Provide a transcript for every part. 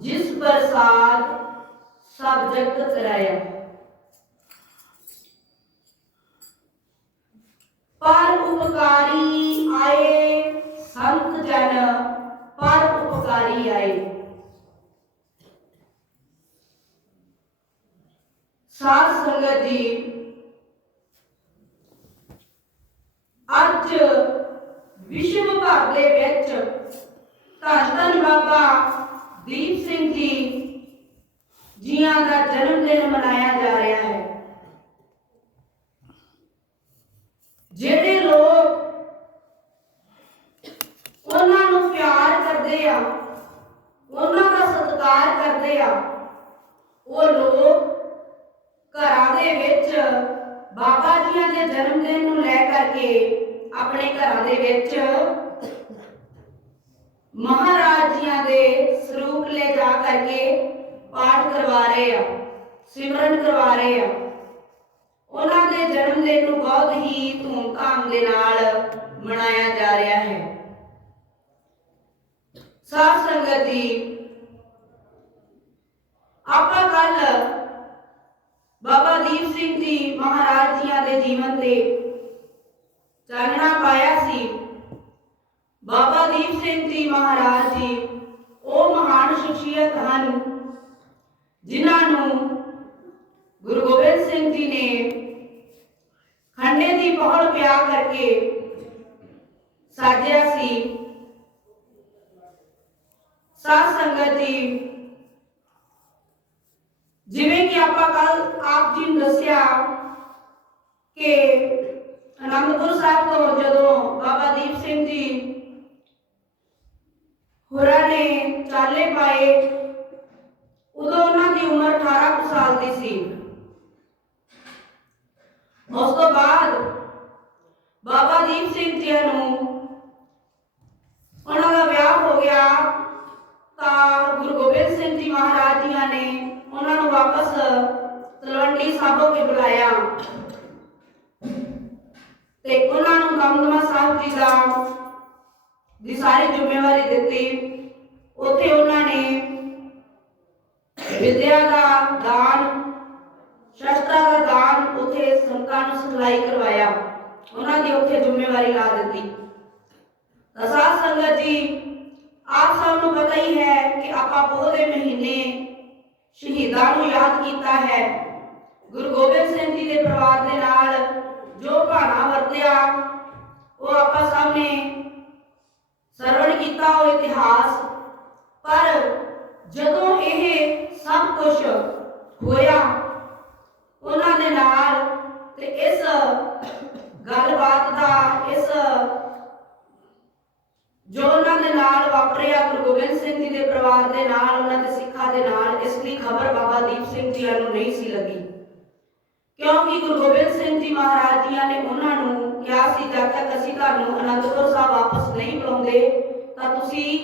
ਜਿਸ ਪ੍ਰਸਾਦ ਸਭ ਜਗਤ ਕਰਾਇਆ ਪਰ ਉਪਕਾਰੀ ਆਏ ਸੰਤ ਜਨ ਪਰ ਉਪਕਾਰੀ ਆਏ ਸਾਧ ਸੰਗਤ ਜੀ ਅੱਜ ਵਿਸ਼ਵ ਭਰ ਦੇ ਵਿੱਚ ਧੰਨ ਧੰਨ ਬਾਬਾ ਦੀਪ ਸਿੰਘ ਜੀ, ਜੀਆਂ ਦਾ ਜਨਮ ਦਿਨ ਮਨਾਇਆ ਜਾ ਰਿਹਾ ਹੈ। ਜਿਹੜੇ ਲੋਕ ਉਹਨਾਂ ਨੂੰ ਪਿਆਰ ਕਰਦੇ ਆ, ਉਹਨਾਂ ਦਾ ਸਤਿਕਾਰ ਕਰਦੇ ਆ, ਉਹ ਲੋਕ ਘਰਾਂ ਦੇ ਵਿੱਚ ਬਾਬਾ ਜੀਆਂ ਦੇ ਜਨਮ ਦਿਨ ਨੂੰ ਲੈ ਕਰਕੇ ਆਪਣੇ ਘਰਾਂ ਦੇ ਵਿੱਚ ਮਹਾਰਾਜ ਜੀਆਂ ਦੇ ਸਰੂਪ ਲੈ ਜਾ ਕਰਕੇ ਪਾਠ ਕਰਵਾ ਰਹੇ ਆ, ਸਿਮਰਨ ਕਰਵਾ ਰਹੇ ਆ। ਉਹਨਾਂ ਦੇ ਜਨਮ ਦਿਨ ਨੂੰ ਬਹੁਤ ਹੀ ਧੂਮ ਧਾਮ ਦੇ ਨਾਲ ਮਨਾਇਆ ਜਾ ਰਿਹਾ ਹੈ। ਸਾਧ ਸੰਗਤ ਜੀ, ਆਪਾਂ ਕੱਲ ਬਾਬਾ ਦੀਪ ਸਿੰਘ ਜੀ ਮਹਾਰਾਜ ਜੀਆਂ ਦੇ ਜੀਵਨ ਤੇ ਚਾਨਣਾ ਪਾਇਆ ਸੀ। ਬਾਬਾ ਦੀਪ ਸਿੰਘ ਜੀ ਮਹਾਰਾਜ ਜੀ ਮਹਾਨ ਸ਼ਖਸੀਅਤ ਜਿਨ੍ਹਾਂ ਨੂੰ ਗੁਰੂ ਗੋਬਿੰਦ ਸਿੰਘ ਜੀ ਨੇ ਖੰਡੇ ਦੀ ਪਹੁਲ ਪਿਆ ਕਰਕੇ ਸਾਜਿਆ ਸੀ। ਸਾਧ ਸੰਗਤ ਜੀ, ਜਿਵੇਂ ਕਿ ਆਪਾਂ ਕੱਲ ਆਪ ਜੀ ਨੂੰ ਦੱਸਿਆ ਕਿ ਅਨੰਦਪੁਰ ਸਾਹਿਬ ਤੋਂ ਜਦੋਂ ਬਾਬਾ ਦੀਪ ਸਿੰਘ ਜੀ ਹੋਰਾਂ ਨੇ ਚਾਲੇ ਪਾਏ। ਉਦੋਂ ਉਹਨਾਂ ਦੀ ਉਮਰ 18 ਸਾਲ ਦੀ ਸੀ। ਉਸ ਤੋਂ ਬਾਅਦ ਬਾਬਾ ਦੀਪ ਸਿੰਘ ਜੀ ਨੂੰ ਉਹਨਾਂ ਦਾ ਵਿਆਹ ਹੋ ਗਿਆ। ਤਾਂ ਗੁਰੂ ਗੋਬਿੰਦ ਸਿੰਘ ਜੀ ਮਹਾਰਾਜ ਜੀਆਂ ਨੇ ਉਹਨਾਂ ਨੂੰ ਵਾਪਸ ਤਲਵੰਡੀ ਸਾਬੋ ਕੇ ਬੁਲਾਇਆ। ਤੇ ਉਹਨਾਂ ਨੂੰ ਦਮਦਮਾ ਸਾਹਿਬ ਜੀ ਦਾ ਦੀ ਸਾਰੀ ਜ਼ਿੰਮੇਵਾਰੀ ਦਿੱਤੀ। ਉੱਥੇ ਉਹਨਾਂ ਨੇ ਵਿਦਿਆ ਦਾ ਦਾਨ, ਸ਼ਸਤਰਾਂ ਦਾ ਦਾਨ ਉੱਥੇ ਸੰਤਾਂ ਨੂੰ ਸਿਖਲਾਈ ਕਰਵਾਇਆ। ਉਹਨਾਂ ਦੀ ਉੱਥੇ ਜ਼ਿੰਮੇਵਾਰੀ ਲਾ ਦਿੱਤੀ। ਤਾਂ ਸੰਗਤ ਜੀ, ਆਪ ਸਭ ਨੂੰ ਪਤਾ ਹੀ ਹੈ ਕਿ ਆਪਾਂ ਪੋਹ ਦੇ ਮਹੀਨੇ ਸ਼ਹੀਦਾਂ ਨੂੰ ਯਾਦ ਕੀਤਾ ਹੈ। ਗੁਰੂ ਗੋਬਿੰਦ ਸਿੰਘ ਜੀ ਦੇ ਪਰਿਵਾਰ ਦੇ ਨਾਲ ਜੋ ਭਾਣਾ ਵਰਤਿਆ, ਉਹ ਆਪਾਂ ਸਭ ਨੇ ਸਰਵਣ ਕੀਤਾ ਉਹ ਇਤਿਹਾਸ। ਪਰ ਜਦੋਂ ਇਹ ਸਭ ਕੁਝ ਹੋਇਆ, ਉਹਨਾਂ ਦੇ ਨਾਲ ਤੇ ਇਸ ਗੱਲਬਾਤ ਦਾ, ਇਸ ਜੋ ਉਹਨਾਂ ਦੇ ਨਾਲ ਵਾਪਰਿਆ ਗੁਰੂ ਗੋਬਿੰਦ ਸਿੰਘ ਜੀ ਦੇ ਪਰਿਵਾਰ ਦੇ ਨਾਲ, ਉਹਨਾਂ ਦੇ ਸਿੱਖਾਂ ਦੇ ਨਾਲ, ਇਸ ਦੀ ਖਬਰ ਬਾਬਾ ਦੀਪ ਸਿੰਘ ਜੀ ਨੂੰ ਨਹੀਂ ਸੀ ਲੱਗੀ। ਕਿਉਂਕਿ ਗੁਰੂ ਗੋਬਿੰਦ ਸਿੰਘ ਜੀ ਮਹਾਰਾਜ ਜੀਆਂ ਨੇ ਉਹਨਾਂ ਨੂੰ ਕਿਹਾ ਸੀ, ਜਦ ਤੱਕ ਅਸੀਂ ਤੁਹਾਨੂੰ ਅਨੰਦਪੁਰ ਸਾਹਿਬ ਵਾਪਸ ਨਹੀਂ ਬੁਲਾਉਂਦੇ, ਤਾਂ ਤੁਸੀਂ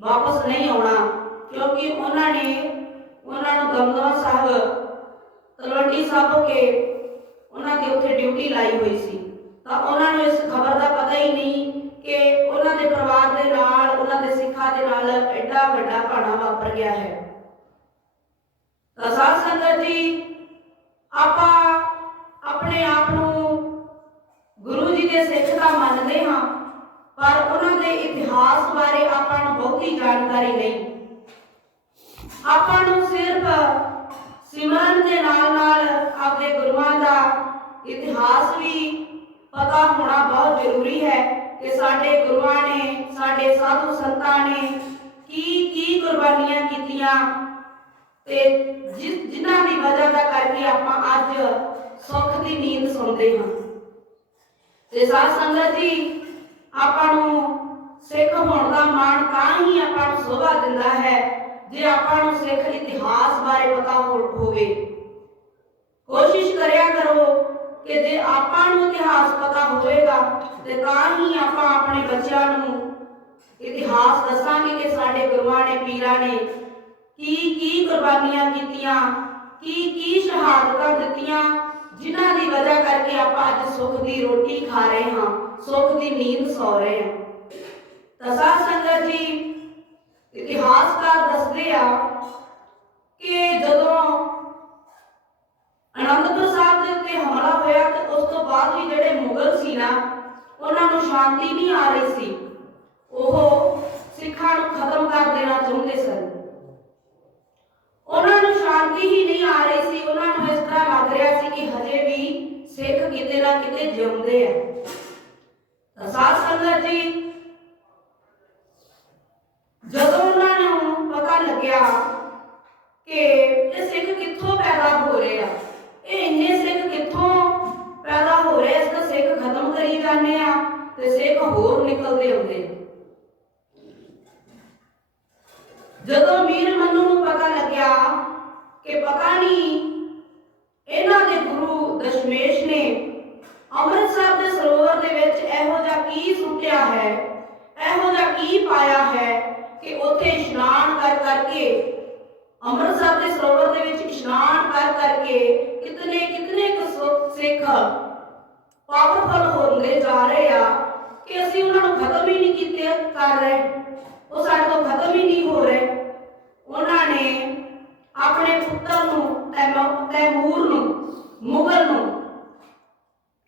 ਵਾਪਸ ਨਹੀਂ ਆਉਣਾ। ਕਿਉਂਕਿ ਉਹਨਾਂ ਨੇ, ਉਹਨਾਂ ਨੂੰ ਦਮਦਮਾ ਸਾਹਿਬ, ਤਲਵੰਡੀ ਸਾਹਿਬ ਕੇ ਉਹਨਾਂ ਦੀ ਉੱਥੇ ਡਿਊਟੀ ਲਾਈ ਹੋਈ ਸੀ। ਤਾਂ ਉਹਨਾਂ ਨੂੰ ਇਸ ਖਬਰ ਦਾ ਪਤਾ ਹੀ ਨਹੀਂ ਕਿ ਉਹਨਾਂ ਦੇ ਪਰਿਵਾਰ ਦੇ ਨਾਲ, ਉਹਨਾਂ ਦੇ ਸਿੱਖਾਂ ਦੇ ਨਾਲ ਐਡਾ ਵੱਡਾ ਭਾਣਾ ਵਾਪਰ ਗਿਆ ਹੈ। ਤਾਂ ਸਾਧ ਸੰਗਤ ਜੀ, ਆਪਾਂ ਆਪਣੇ ਆਪ ਨੂੰ ਗੁਰੂ ਸਿੱਖ ਤਾਂ ਮੰਨਦੇ ਹਾਂ, ਪਰ ਉਹਨਾਂ ਦੇ ਇਤਿਹਾਸ ਬਾਰੇ ਆਪਾਂ ਨੂੰ ਬਹੁਤੀ ਜਾਣਕਾਰੀ ਨਹੀਂ। ਆਪਾਂ ਨੂੰ ਸਿਰਫ ਸਿਮਰਨ ਦੇ ਨਾਲ ਨਾਲ ਆਪਣੇ ਗੁਰੂਆਂ ਦਾ ਇਤਿਹਾਸ ਵੀ ਪਤਾ ਹੋਣਾ ਬਹੁਤ ਜ਼ਰੂਰੀ ਹੈ ਕਿ ਸਾਡੇ ਗੁਰੂਆਂ ਨੇ, ਸਾਡੇ ਸਾਧੂ ਸੰਤਾਂ ਨੇ ਕੀ ਕੀ ਕੁਰਬਾਨੀਆਂ ਕੀਤੀਆਂ ਤੇ ਜਿ- ਜਿਨ੍ਹਾਂ ਦੀ ਵਜ੍ਹਾ ਦਾ ਕਰਕੇ ਆਪਾਂ ਅੱਜ ਸੁੱਖ ਦੀ ਨੀਂਦ ਸੌਂਦੇ ਹਾਂ। ਤੇ ਸਾਧ ਸੰਗਤ ਜੀ ਆਪਾਂ ਨੂੰ ਸਿੱਖ ਹੋਣ ਦਾ ਮਾਣ ਤਾਂ ਹੀ ਆਪਾਂ ਨੂੰ ਸ਼ੋਭਾ ਦਿੰਦਾ ਹੈ, ਜੇ ਆਪਾਂ ਨੂੰ ਸਿੱਖ ਇਤਿਹਾਸ ਬਾਰੇ ਪਤਾ ਹੋਵੇ। ਕੋਸ਼ਿਸ਼ ਕਰਿਆ ਕਰੋ ਕਿ ਜੇ ਆਪਾਂ ਨੂੰ ਇਤਿਹਾਸ ਪਤਾ ਹੋਵੇਗਾ, ਤੇ ਤਾਂ ਹੀ ਆਪਾਂ ਆਪਣੇ ਬੱਚਿਆਂ ਨੂੰ ਇਤਿਹਾਸ ਦੱਸਾਂਗੇ ਕਿ ਸਾਡੇ ਗੁਰੂਆਂ ਨੇ, ਪੀਰਾਂ ਨੇ ਕੀ ਕੀ ਕੁਰਬਾਨੀਆਂ ਕੀਤੀਆਂ ਕੀ ਕੀ ਸ਼ਹਾਦਤਾਂ ਦਿੱਤੀਆਂ ਜਿਨ੍ਹਾਂ ਦੀ ਵਜ੍ਹਾ ਕਰਕੇ ਆਪਾਂ ਅੱਜ ਸੁੱਖ ਦੀ ਰੋਟੀ ਖਾ ਰਹੇ ਹਾਂ, ਸੁੱਖ ਦੀ ਨੀਂਦ ਸੌ ਰਹੇ ਹਾਂ। ਤਾਂ ਸੰਗਤ ਜੀ ਇਤਿਹਾਸਕਾਰ ਦੱਸਦੇ ਆ ਕਿ ਜਦੋਂ ਅਨੰਦਪੁਰ ਸਾਹਿਬ ਦੇ ਉੱਤੇ ਹਮਲਾ ਹੋਇਆ ਤੇ ਉਸ ਤੋਂ ਬਾਅਦ ਵੀ ਜਿਹੜੇ ਮੁਗਲ ਸੀ ਨਾ, ਉਹਨਾਂ ਨੂੰ ਸ਼ਾਂਤੀ ਨਹੀਂ ਆ ਰਹੀ ਸੀ। ਉਹ ਸਿੱਖਾਂ ਨੂੰ ਖਤਮ ਕਰ ਦੇਣਾ ਚਾਹੁੰਦੇ ਸਨ। ਉਹਨਾਂ ਨੂੰ ਸ਼ਾਂਤੀ ਹੀ ਨਹੀਂ ਆ ਰਹੀ ਸੀ, ਉਹਨਾਂ ਨੂੰ ਇਸ ਤਰ੍ਹਾਂ ਲੱਗ ਰਿਹਾ ਸੀ ਕਿ ਹਜੇ ਵੀ ਸਿੱਖ ਕਿਤੇ ਨਾ ਕਿਤੇ ਜਿਉਂਦੇ ਆ। ਸਾਧ ਸੰਗਤ ਜੀ, ਜਦੋਂ ਉਹਨਾਂ ਨੂੰ ਪਤਾ ਲੱਗਿਆ ਕਿ ਇਹ ਸਿੱਖ ਕਿੱਥੋਂ ਪੈਦਾ ਹੋ ਰਹੇ ਆ, ਇਹ ਇੰਨੇ ਸਿੱਖ ਕਿੱਥੋਂ ਪੈਦਾ ਹੋ ਰਹੇ ਇਸ ਦਾ ਸਿੱਖ ਖਤਮ ਕਰੀ ਜਾਂਦੇ ਆ ਤੇ ਸਿੱਖ ਹੋਰ ਨਿਕਲਦੇ ਹੁੰਦੇ ਜਦੋਂ ਮੀਰ ਮੰਨੂ ਨੂੰ ਪਤਾ ਲੱਗਿਆ ਕਿ ਪਤਾ ਨਹੀਂ ਇਹਨਾਂ ਦੇ ਗੁਰੂ ਦਸ਼ਮੇਸ਼ ਨੇ ਅੰਮ੍ਰਿਤਸਰ ਦੇ ਸਰੋਵਰ ਦੇ ਵਿੱਚ ਇਹੋ ਜਿਹਾ ਕੀ ਸੁੱਟਿਆ ਹੈ? ਇਹੋ ਜਿਹਾ ਕੀ ਪਾਇਆ ਹੈ ਕਿ ਉੱਥੇ ਇਸ਼ਨਾਨ ਕਰ ਕਰਕੇ, ਅੰਮ੍ਰਿਤਸਰ ਦੇ ਸਰੋਵਰ ਦੇ ਵਿੱਚ ਇਸ਼ਨਾਨ ਕਰ ਕਰਕੇ ਕਿਤਨੇ ਕਿਤਨੇ ਕੁ ਸਿੱਖ ਪਾਵਰਫੁਲ ਹੁੰਦੇ ਜਾ ਰਹੇ ਆ ਕਿ ਅਸੀਂ ਉਹਨਾਂ ਨੂੰ ਖਤਮ ਹੀ ਨਹੀਂ ਕੀਤੇ ਕਰ ਰਹੇ। ਉਹ ਸਾਡੇ ਤੋਂ ਖਤਮ ਹੀ ਨਹੀਂ ਹੋ ਰਹੇ। ਉਹਨਾਂ ਨੇ ਆਪਣੇ ਪੁੱਤਰ ਨੂੰ ਤੈਮੂਰ ਨੂੰ, ਮੁਗਲ ਨੂੰ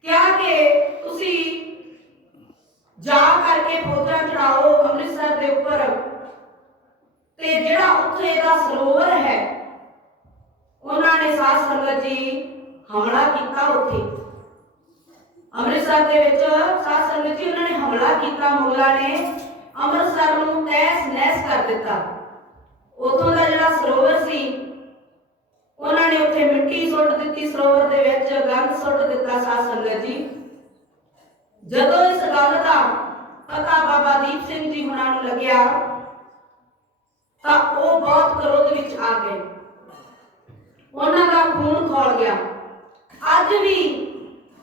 ਕਿਹਾ ਕਿ ਤੁਸੀਂ ਜਾ ਕਰਕੇ ਫੌਜਾਂ ਚੜਾਓ ਅੰਮ੍ਰਿਤਸਰ ਦੇ ਉੱਪਰ। ਤੇ ਜਿਹੜਾ ਉੱਥੇ ਦਾ ਸਰੋਵਰ ਹੈ, ਉਹਨਾਂ ਨੇ ਸਾਧ ਸੰਗਤ ਜੀ ਹਮਲਾ ਕੀਤਾ ਉੱਥੇ। ਅੰਮ੍ਰਿਤਸਰ ਦੇ ਵਿੱਚ ਸਾਧ ਸੰਗਤ ਜੀ ਉਹਨਾਂ ਨੇ ਹਮਲਾ ਕੀਤਾ, ਮੁਗਲਾਂ ਨੇ ਅੰਮ੍ਰਿਤਸਰ ਨੂੰ ਤਹਿਸ ਨਹਿਸ ਕਰ ਦਿੱਤਾ। ਉਥੋਂ ਦਾ ਜਿਹੜਾ ਸਰੋਵਰ ਸੀ, ਉਹਨਾਂ ਨੇ ਉੱਥੇ ਮਿੱਟੀ ਸੁੱਟ ਦਿੱਤੀ, ਸਰੋਵਰ ਦੇ ਵਿੱਚ ਗੰਦ ਸੁੱਟ ਦਿੱਤਾ ਸਾਧ ਸੰਗਤ ਜੀ। ਜਦੋਂ ਇਸ ਗੱਲ ਦਾ ਪਤਾ ਬਾਬਾ ਦੀਪ ਸਿੰਘ ਜੀ ਹੁਣਾਂ ਨੂੰ ਲੱਗਿਆ, ਤਾਂ ਉਹ ਬਹੁਤ ਕਰੋਧ ਵਿੱਚ ਆ ਗਏ। ਉਹਨਾਂ ਦਾ ਖੂਨ ਖੋਲ ਗਿਆ। ਅੱਜ ਵੀ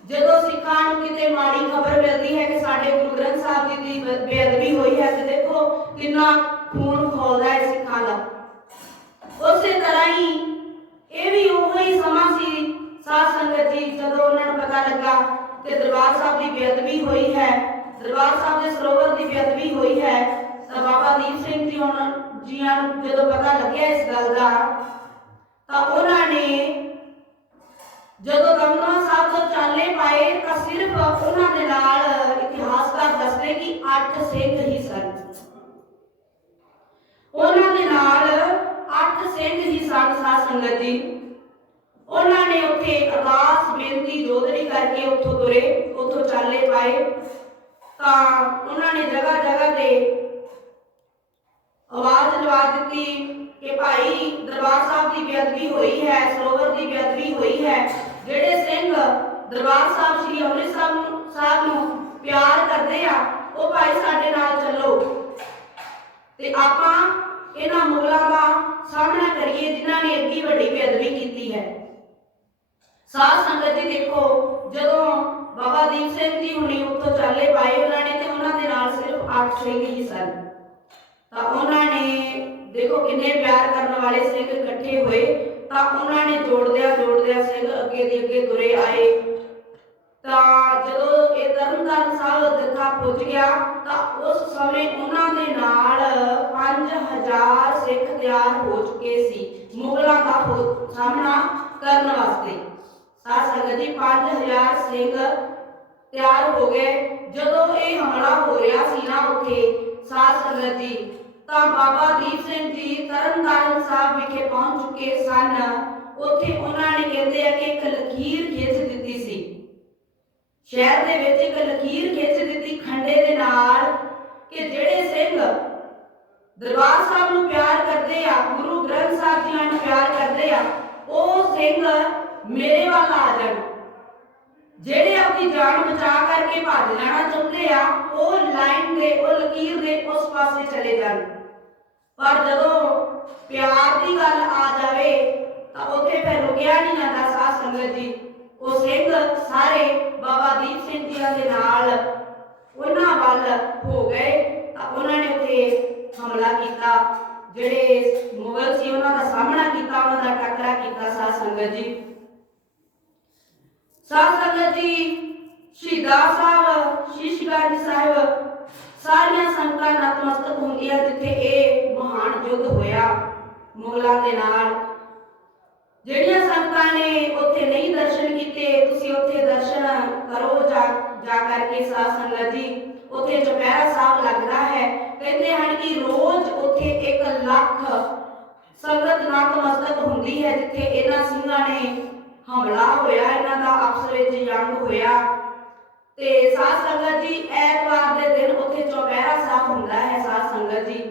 ਜਦੋਂ ਸਿੱਖਾਂ ਨੂੰ ਕਿਤੇ ਮਾੜੀ ਖਬਰ ਮਿਲਦੀ ਹੈ ਕਿ ਸਾਡੇ ਗੁਰੂ ਗ੍ਰੰਥ ਸਾਹਿਬ ਜੀ ਦੀ ਬੇਅਦਬੀ ਹੋਈ ਹੈ, ਤੇ ਦੇਖੋ ਕਿੰਨਾ ਖੂਨ ਖੋਲਦਾ ਹੈ ਸਿੱਖਾਂ ਦਾ। ਉਸੇ ਤਰ੍ਹਾਂ ਹੀ ਇਹ ਵੀ ਉਹੋ ਹੀ ਸਮਾਂ ਸੀ, ਸਾਧ ਸੰਗਤ ਜੀ, ਜਦੋਂ ਉਹਨਾਂ ਨੂੰ ਪਤਾ ਲੱਗਾ ਕਿ ਦਰਬਾਰ ਸਾਹਿਬ ਦੀ ਬੇਅਦਬੀ ਹੋਈ ਹੈ, ਦਰਬਾਰ ਸਾਹਿਬ ਦੇ ਸਰੋਵਰ ਦੀ ਬੇਅਦਬੀ ਹੋਈ ਹੈ, ਤਾਂ ਬਾਬਾ ਦੀਪ ਸਿੰਘ ਜੀ ਉਹਨਾਂ ਜੀਆਂ ਨੂੰ ਜਦੋਂ ਪਤਾ ਲੱਗਿਆ ਇਸ ਗੱਲ ਦਾ, ਤਾਂ ਉਹਨਾਂ ਨੇ ਜਦੋਂ ਦਮਦਮਾ ਸਾਹਿਬ ਤੋਂ ਚਾਲੇ ਪਾਏ ਤਾਂ ਸਿਰਫ ਉਹਨਾਂ ਦੇ ਨਾਲ ਇਤਿਹਾਸਕਾਰ ਦੱਸਦੇ ਕਿ 8 ਸਿੰਘ ਹੀ ਸਨ ਉਹਨਾਂ ਦੇ ਨਾਲ 8 ਸਿੰਘ ਹੀ ਸਨ ਸਾਧ ਸੰਗਤ ਜੀ। ਉਹਨਾਂ ਨੇ ਉੱਥੇ ਅਰਦਾਸ ਬੇਨਤੀ ਜੋਦੜੀ ਕਰਕੇ ਉੱਥੋਂ ਤੁਰੇ, ਉੱਥੋਂ ਚਾਲੇ ਪਾਏ। ਤਾਂ ਉਹਨਾਂ ਨੇ ਜਗ੍ਹਾ ਜਗ੍ਹਾ ਤੇ ਆਵਾਜ਼ ਲਵਾ ਦਿੱਤੀ ਕਿ ਭਾਈ ਦਰਬਾਰ ਸਾਹਿਬ ਦੀ ਬੇਅਦਬੀ ਹੋਈ ਹੈ, ਸਰੋਵਰ ਦੀ ਬੇਅਦਬੀ ਹੋਈ ਹੈ। ਜਿਹੜੇ ਸਿੰਘ ਦਰਬਾਰ ਸਾਹਿਬ, ਸ੍ਰੀ ਅੰਮ੍ਰਿਤਸਰ ਸਾਹਿਬ ਨੂੰ ਪਿਆਰ ਕਰਦੇ ਆ, ਉਹ ਭਾਈ ਸਾਡੇ ਨਾਲ ਚੱਲੋ। ਤੇ ਆਪਾਂ ਇਹਨਾਂ ਮੁਗਲਾਂ ਦਾ ਸਾਹਮਣਾ ਜਿਨ੍ਹਾਂ ਨੇ ਇੱਡੀ ਵੱਡੀ ਬੇਅਦਬੀ ਕੀਤੀ ਹੈ। ਸਾਧ ਸੰਗਤ ਜੀ ਦੇਖੋ, ਜਦੋਂ ਬਾਬਾ ਦੀਪ ਸਿੰਘ ਜੀ ਹੁਣੀ ਉੱਥੋਂ ਚਾਲੇ ਪਾਏ ਉਹਨਾਂ ਨੇ ਤੇ ਉਹਨਾਂ ਦੇ ਨਾਲ ਸਿਰਫ 8 ਸਿੰਘ ਹੀ ਸਨ। ਤਾਂ ਉਹਨਾਂ ਨੇ ਦੇਖੋ ਕਿੰਨੇ ਪਿਆਰ ਕਰਨ ਵਾਲੇ ਸਿੰਘ ਇਕੱਠੇ ਹੋਏ, ਤਾਂ ਉਹਨਾਂ ਨੇ ਜੋੜਦਿਆਂ ਜੋੜਦਿਆਂ ਸਿੰਘ ਅੱਗੇ ਦੀ ਅੱਗੇ ਤੁਰੇ ਆਏ। ਤਾਂ ਜਦੋਂ ਇਹ ਤਰਨਤਾਰਨ ਸਾਹਿਬ ਦਿੱਖਾ ਪੁੱਜ ਗਿਆ, ਤਾਂ ਉਸ ਸਮੇਂ ਉਹਨਾਂ ਦੇ ਨਾਲ 5000 ਸਿੱਖ ਤਿਆਰ ਹੋ ਚੁੱਕੇ ਸੀ। ਮੁਗਲਾਂ ਦਾ ਸਾਹਮਣਾ ਕਰਨ ਵਾਸਤੇ। ਸਾਧ ਸੰਗਤ ਜੀ 5000 ਸਿੰਘ ਤਿਆਰ ਹੋ ਗਏ। ਜਦੋਂ ਇਹ ਹਮਲਾ ਹੋ ਰਿਹਾ ਸੀ ਨਾ ਉੱਥੇ, ਸਾਧ ਸੰਗਤ ਜੀ, ਤਾਂ ਬਾਬਾ ਦੀਪ ਸਿੰਘ ਜੀ ਤਰਨਤਾਰਨ ਸਾਹਿਬ ਵਿਖੇ ਪਹੁੰਚ ਚੁੱਕੇ ਸਨ। ਉੱਥੇ ਉਹਨਾਂ ਨੇ ਕਹਿੰਦੇ ਆ ਕਿ ਇੱਕ ਲਕੀਰ ਖਿੱਚ ਦਿੱਤੀ ਸੀ। ਸ਼ਹਿਰ ਦੇ ਵਿੱਚ ਇੱਕ ਲਕੀਰ ਖਿੱਚ ਦਿੱਤੀ, ਖੰਡੇ ਦੇ ਨਾਲ ਕਿ ਜਿਹੜੇ ਸਿੰਘ ਦਰਬਾਰ ਸਾਹਿਬ ਨੂੰ ਪਿਆਰ ਕਰਦੇ ਆ, ਗੁਰੂ ਗ੍ਰੰਥ ਸਾਹਿਬ ਜੀ ਨੂੰ ਪਿਆਰ ਕਰਦੇ ਆ, ਉਹ ਸਿੰਘ ਮੇਰੇ ਵੱਲ ਆ ਜਾਣ। ਜਿਹੜੇ ਆਪਣੀ ਜਾਨ ਬਚਾ ਕਰਕੇ ਭੱਜ ਜਾਣਾ ਚਾਹੁੰਦੇ ਆ, ਉਹ ਲਾਈਨ ਦੇ, ਉਹ ਲਕੀਰ ਦੇ ਉਸ ਪਾਸੇ ਚਲੇ ਜਾਣ। ਪਰ ਜਦੋਂ ਪਿਆਰ ਦੀ ਗੱਲ ਆ ਜਾਵੇ, ਤਾਂ ਉੱਥੇ ਫਿਰ ਰੁਕਿਆ ਨਹੀਂ ਜਾਂਦਾ ਸਾਧ ਸੰਗਤ ਜੀ। ਉਹ ਸਿੰਘ ਸਾਰੇ ਬਾਬਾ ਦੀਪ ਸਿੰਘ ਜੀ ਦੇ ਨਾਲ ਉਹਨਾਂ ਵੱਲ ਹੋ ਗਏ, ਤਾਂ ਉਹਨਾਂ ਨੇ ਉੱਥੇ ਹਮਲਾ ਕੀਤਾ, ਜਿਹੜੇ ਮੁਗਲ ਸੀ ਉਹਨਾਂ ਦਾ ਸਾਹਮਣਾ ਕੀਤਾ, ਉਹਨਾਂ ਦਾ ਟੱਕਰਾ ਕੀਤਾ ਸਾਧ ਸੰਗਤ ਜੀ। ਸਾਧ ਸੰਗਤ ਜੀ, ਸ਼ਹੀਦਾਂ ਸਾਹਿਬ ਸ਼ੀਸ਼ਗੰਜ ਸਾਹਿਬ, ਸਾਰੀਆਂ ਸੰਗਤਾਂ ਨਤਮਸਤਕ ਹੁੰਦੀਆਂ ਜਿੱਥੇ ਇਹ ਮਹਾਨ ਯੁੱਧ ਹੋਇਆ ਮੁਗਲਾਂ ਦੇ ਨਾਲ। ਜਿਹੜੀਆਂ ਸੰਗਤਾਂ ਨੇ ਉੱਥੇ ਨਹੀਂ ਦਰਸ਼ਨ ਕੀਤੇ, ਤੁਸੀਂ ਉੱਥੇ ਦਰਸ਼ਨ ਕਰੋ ਜਾ ਜਾ ਕਰਕੇ ਸਾਧ ਸੰਗਤ ਜੀ। ਉੱਥੇ ਚੁਪਹਿਰਾ ਸਾਹਿਬ ਲੱਗਦਾ ਹੈ ਕਹਿੰਦੇ ਹਨ ਕਿ ਰੋਜ਼ ਉੱਥੇ 1 ਲੱਖ ਸੰਗਤ ਨਤਮਸਤਕ ਹੁੰਦੀ ਹੈ, ਜਿੱਥੇ ਇਹਨਾਂ ਸਿੰਘਾਂ ਨੇ ਹਮਲਾ ਹੋਇਆ, ਇਹਨਾਂ ਦਾ ਆਪਸ ਵਿੱਚ ਜੰਗ ਹੋਇਆ। ਤੇ ਸਾਧ ਸੰਗਤ ਜੀ, ਐਤਵਾਰ ਦੇ ਦਿਨ ਉੱਥੇ ਚੁਪਹਿਰਾ ਸਾਹਿਬ ਹੁੰਦਾ ਹੈ, ਸਾਧ ਸੰਗਤ ਜੀ।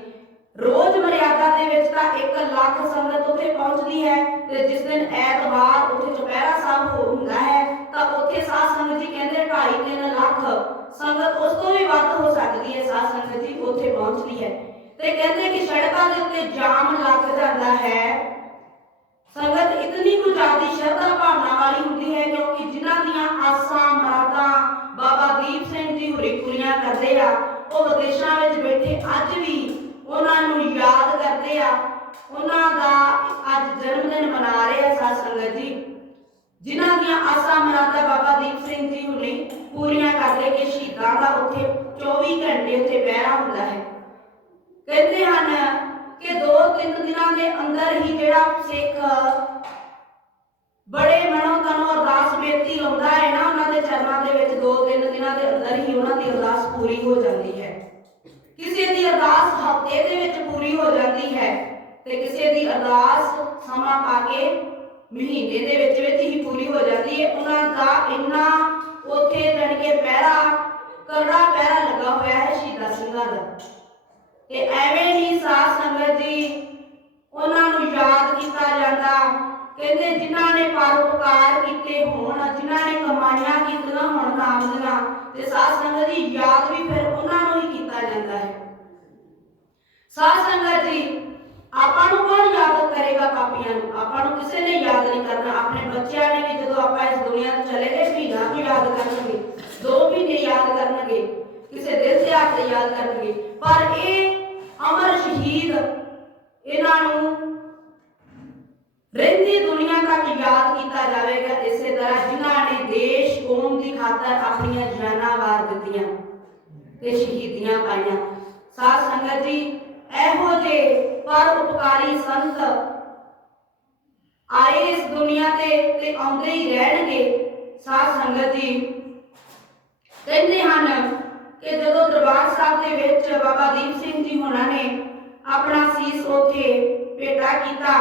ਰੋਜ਼ ਮਰਿਆਦਾ ਦੇ ਵਿੱਚ ਤਾਂ 1 ਲੱਖ ਸੰਗਤ ਉੱਥੇ ਪਹੁੰਚਦੀ ਹੈ ਤੇ ਜਿਸ ਦਿਨ ਐਤਵਾਰ ਉੱਥੇ ਚੌਪਹਿਰਾ ਸਾਹਿਬ ਹੁੰਦਾ ਹੈ, ਤਾਂ ਉੱਥੇ ਸਾਧ ਸੰਗਤ ਜੀ ਕਹਿੰਦੇ 2.5 ਲੱਖ ਸੰਗਤ ਉਸ ਤੋਂ ਵੀ ਵੱਧ ਹੋ ਸਕਦੀ ਹੈ, ਸਾਧ ਸੰਗਤ ਜੀ, ਉੱਥੇ ਪਹੁੰਚਦੀ ਹੈ। ਤੇ ਕਹਿੰਦੇ ਕਿ ਸੜਕਾਂ ਦੇ ਉੱਤੇ ਜਾਮ ਲੱਗ ਜਾਂਦਾ ਹੈ। ਸੰਗਤ ਇਤਨੀ ਕੁ ਜ਼ਿਆਦਾ ਸ਼ਰਧਾ ਭਾਵਨਾ ਵਾਲੀ ਹੁੰਦੀ ਹੈ ਕਿਉਂਕਿ ਜਿਨ੍ਹਾਂ ਦੀਆਂ ਆਸਾਂ, ਮਰਾਦਾਂ ਬਾਬਾ ਦੀਪ ਸਿੰਘ ਜੀ ਹੁਰੀ ਪੂਰੀਆਂ ਕਰਦੇ ਆ, ਉਹ ਵਿਦੇਸ਼ਾਂ ਵਿੱਚ ਬੈਠੇ ਅੱਜ ਵੀ ਉਹਨਾਂ ਨੂੰ ਯਾਦ ਕਰਦੇ ਆ। ਉਹਨਾਂ ਦਾ ਅੱਜ ਜਨਮ ਦਿਨ ਮਨਾ ਰਹੇ ਆ ਸਾਧ ਸੰਗਤ ਜੀ। ਜਿਨ੍ਹਾਂ ਦੀਆਂ ਆਸਾਂ ਮਰਾਦਾਂ ਬਾਬਾ ਦੀਪ ਸਿੰਘ ਜੀ ਹੁਰੀ ਪੂਰੀਆਂ ਕਰਦੇ ਕਿ ਸ਼ਹੀਦਾਂ ਦਾ ਉੱਥੇ 24 ਘੰਟੇ ਉੱਥੇ ਪਹਿਰਾ ਹੁੰਦਾ ਹੈ। ਕਹਿੰਦੇ ਹਨ ਕਿ ਦੋ ਤਿੰਨ ਦਿਨਾਂ ਦੇ ਅੰਦਰ ਹੀ ਜਿਹੜਾ ਸਿੱਖ ਬੜੇ ਮਨੋਂ ਤਨੋਂ ਅਰਦਾਸ ਬੇਨਤੀ ਲਾਉਂਦਾ ਹੈ ਨਾ, ਉਹਨਾਂ ਦੇ ਚਰਨਾਂ ਦੇ ਵਿੱਚ ਦੋ ਤਿੰਨ ਦਿਨਾਂ ਦੇ ਅੰਦਰ ਹੀ ਉਹਨਾਂ ਦੀ ਅਰਦਾਸ ਪੂਰੀ ਹੋ ਜਾਂਦੀ ਹੈ। ਕਿਸੇ ਦੀ ਅਰਦਾਸ ਹਫ਼ਤੇ ਦੇ ਵਿੱਚ ਪੂਰੀ ਹੋ ਜਾਂਦੀ ਹੈ ਤੇ ਕਿਸੇ ਦੀ ਅਰਦਾਸ ਸਮਾਂ ਪਾ ਕੇ ਮਹੀਨੇ ਦੇ ਵਿੱਚ ਵਿੱਚ ਹੀ ਪੂਰੀ ਹੋ ਜਾਂਦੀ ਹੈ। ਉਹਨਾਂ ਦਾ ਇੰਨਾ ਉੱਥੇ ਜਣ ਕੇ ਪਹਿਰਾ ਕਰੜਾ ਪਹਿਰਾ ਲੱਗਾ ਹੋਇਆ ਹੈ ਸ਼ਹੀਦਾਂ ਸਿੰਘਾਂ ਦਾ। ਤੇ ਐਵੇਂ ਹੀ ਸਾਧ ਸੰਗਤ ਜੀ ਉਹਨਾਂ ਨੂੰ ਯਾਦ ਕੀਤਾ ਜਾਂਦਾ। ਕਹਿੰਦੇ ਜਿਨ੍ਹਾਂ ਨੇ ਪਰਉਪਕਾਰ ਕੀਤੇ ਹੋਣ, ਜਿਨ੍ਹਾਂ ਨੇ ਕਮਾਈਆਂ ਕੀਤੀਆਂ ਹੋਣ ਨਾਮ ਦੀਆਂ, ਤੇ ਸਾਧ ਸੰਗਤ ਜੀ ਯਾਦ ਵੀ ਫਿਰ ਉਹਨਾਂ ਨੂੰ ਹੀ ਕੀਤਾ ਜਾਂਦਾ ਹੈ। ਸਾਧ ਸੰਗਤ ਜੀ ਆਪਾਂ ਨੂੰ ਕੌਣ ਯਾਦ ਕਰੇਗਾ ਪਾਪੀਆਂ ਨੂੰ? ਆਪਾਂ ਨੂੰ ਕਿਸੇ ਨੇ ਯਾਦ ਨਹੀਂ ਕਰਨਾ। ਆਪਣੇ ਬੱਚਿਆਂ ਨੇ ਵੀ ਜਦੋਂ ਆਪਾਂ ਇਸ ਦੁਨੀਆ ਤੋਂ ਚਲੇ ਗਏ, ਮਹੀਨਾ ਵੀ ਯਾਦ ਕਰਨਗੇ, ਦੋ ਮਹੀਨੇ ਯਾਦ ਕਰਨਗੇ, ਕਿਸੇ ਦਿਨ ਤਿਉਹਾਰ ਤੇ ਯਾਦ ਕਰਨਗੇ। ਪਰ ਇਹ ਅਮਰ ਸ਼ਹੀਦ, ਇਹਨਾਂ ਨੂੰ ਰਹਿੰਦੀ ਦੁਨੀਆ ਤੱਕ ਯਾਦ ਕੀਤਾ ਜਾਵੇਗਾ ਇਸੇ ਤਰ੍ਹਾਂ ਜਿਨ੍ਹਾਂ ਨੇ ਦੇਸ਼ ਕੌਮ ਦੀ ਖਾਤਰ ਆਪਣੀਆਂ ਜਾਨਾਂ ਵਾਰ ਦਿੱਤੀਆਂ ਤੇ ਸ਼ਹੀਦੀਆਂ ਪਾਈਆਂ। ਸਾਧ ਸੰਗਤ ਜੀ ਇਹੋ ਜਿਹੇ ਪਰ ਉਪਕਾਰੀ ਸੰਤ ਆਏ ਇਸ ਦੁਨੀਆ ਤੇ ਤੇ ਆਉਂਦੇ ਹੀ ਰਹਿਣਗੇ, ਸਾਧ ਸੰਗਤ ਜੀ। ਕਹਿੰਦੇ ਹਨ ਕਿ ਜਦੋਂ ਦਰਬਾਰ ਸਾਹਿਬ ਦੇ ਵਿੱਚ ਬਾਬਾ ਦੀਪ ਸਿੰਘ ਜੀ ਹੋਣਾ ਨੇ ਆਪਣਾ ਸੀਸ ਉਥੇ ਭੇਟਾ ਕੀਤਾ,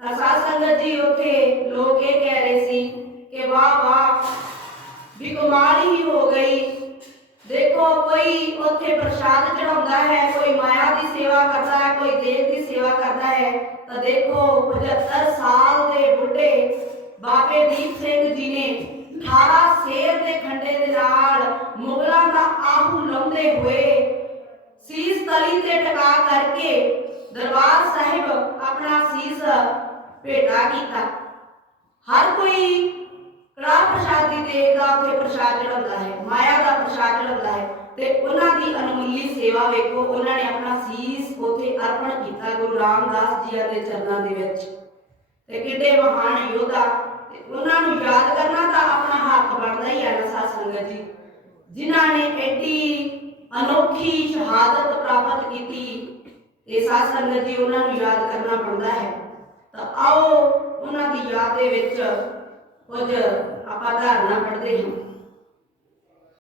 ਤਾਂ ਸਾਧ ਸੰਗਤ ਜੀ ਉਥੇ ਲੋਕ ਇਹ ਕਹਿ ਰਹੇ ਸੀ ਕਿ ਵਾਹ ਵਾਹ ਵੀ ਕਮਾਲ ਹੀ ਹੋ ਗਈ। ਦੇਖੋ, ਕੋਈ ਉੱਥੇ ਪ੍ਰਸ਼ਾਦ ਚੜਾਉਂਦਾ ਹੈ, ਕੋਈ ਮਾਇਆ ਦੀ ਸੇਵਾ ਕਰਦਾ ਹੈ, ਕੋਈ ਦੇਵ ਦੀ ਸੇਵਾ ਕਰਦਾ ਹੈ, ਤਾਂ ਦੇਖੋ 75 ਸਾਲ ਦੇ ਬੁੱਢੇ ਬਾਬੇ ਦੀਪ ਸਿੰਘ ਜੀ ਨੇ 18 ਸ਼ੇਰ ਦੇ ਖੰਡੇ ਦੇ ਨਾਲ ਮੁਗਲਾਂ ਦਾ ਆਹੂ ਲਾਉਂਦੇ ਹੋਏ ਸੀਸ ਤਲੀ ਤੇ ਟਿਕਾ ਕਰਕੇ ਦਰਬਾਰ ਸਾਹਿਬ ਆਪਣਾ ਸੀਸ ਭੇਟਾ ਕੀਤਾ। ਹਰ ਕੋਈ ਕੜਾ ਪ੍ਰਸ਼ਾਦੀ ਦੇਖਦਾ ਉੱਥੇ ਪ੍ਰਸ਼ਾਦ ਚੜਾਉਂਦਾ ਹੈ, ਮਾਇਆ ਦਾ ਪ੍ਰਸ਼ਾਦ ਚੜਾਉਂਦਾ ਹੈ, ਤੇ ਉਹਨਾਂ ਦੀ ਅਨਮੁੱਲੀ ਸੇਵਾ ਵੇਖੋ, ਉਹਨਾਂ ਨੇ ਆਪਣਾ ਸੀਸ ਉੱਥੇ ਅਰਪਣ ਕੀਤਾ ਗੁਰੂ ਰਾਮਦਾਸ ਜੀ ਦੇ ਚਰਨਾਂ ਦੇ ਵਿੱਚ। ਤੇ ਕਿੱਡੇ ਮਹਾਨ ਯੋਧਾ, ਤੇ ਉਹਨਾਂ ਨੂੰ ਯਾਦ ਕਰਨਾ ਤਾਂ ਆਪਣਾ ਹੱਕ ਬਣਦਾ ਹੀ ਹੈ ਨਾ ਸਾਧ ਸੰਗਤ ਜੀ। ਜਿਨ੍ਹਾਂ ਨੇ ਐਡੀ ਅਨੋਖੀ ਸ਼ਹਾਦਤ ਪ੍ਰਾਪਤ ਕੀਤੀ ਤੇ ਸਾਧ ਸੰਗਤ ਜੀ ਉਹਨਾਂ ਨੂੰ ਯਾਦ ਕਰਨਾ ਬਣਦਾ ਹੈ। ਤਾਂ ਆਓ, ਉਹਨਾਂ ਦੀ ਯਾਦ ਦੇ ਵਿੱਚ ਕੁਝ ਆਪਾਂ ਧਾਰਨਾ ਪੜ੍ਹਦੇ ਹਾਂ।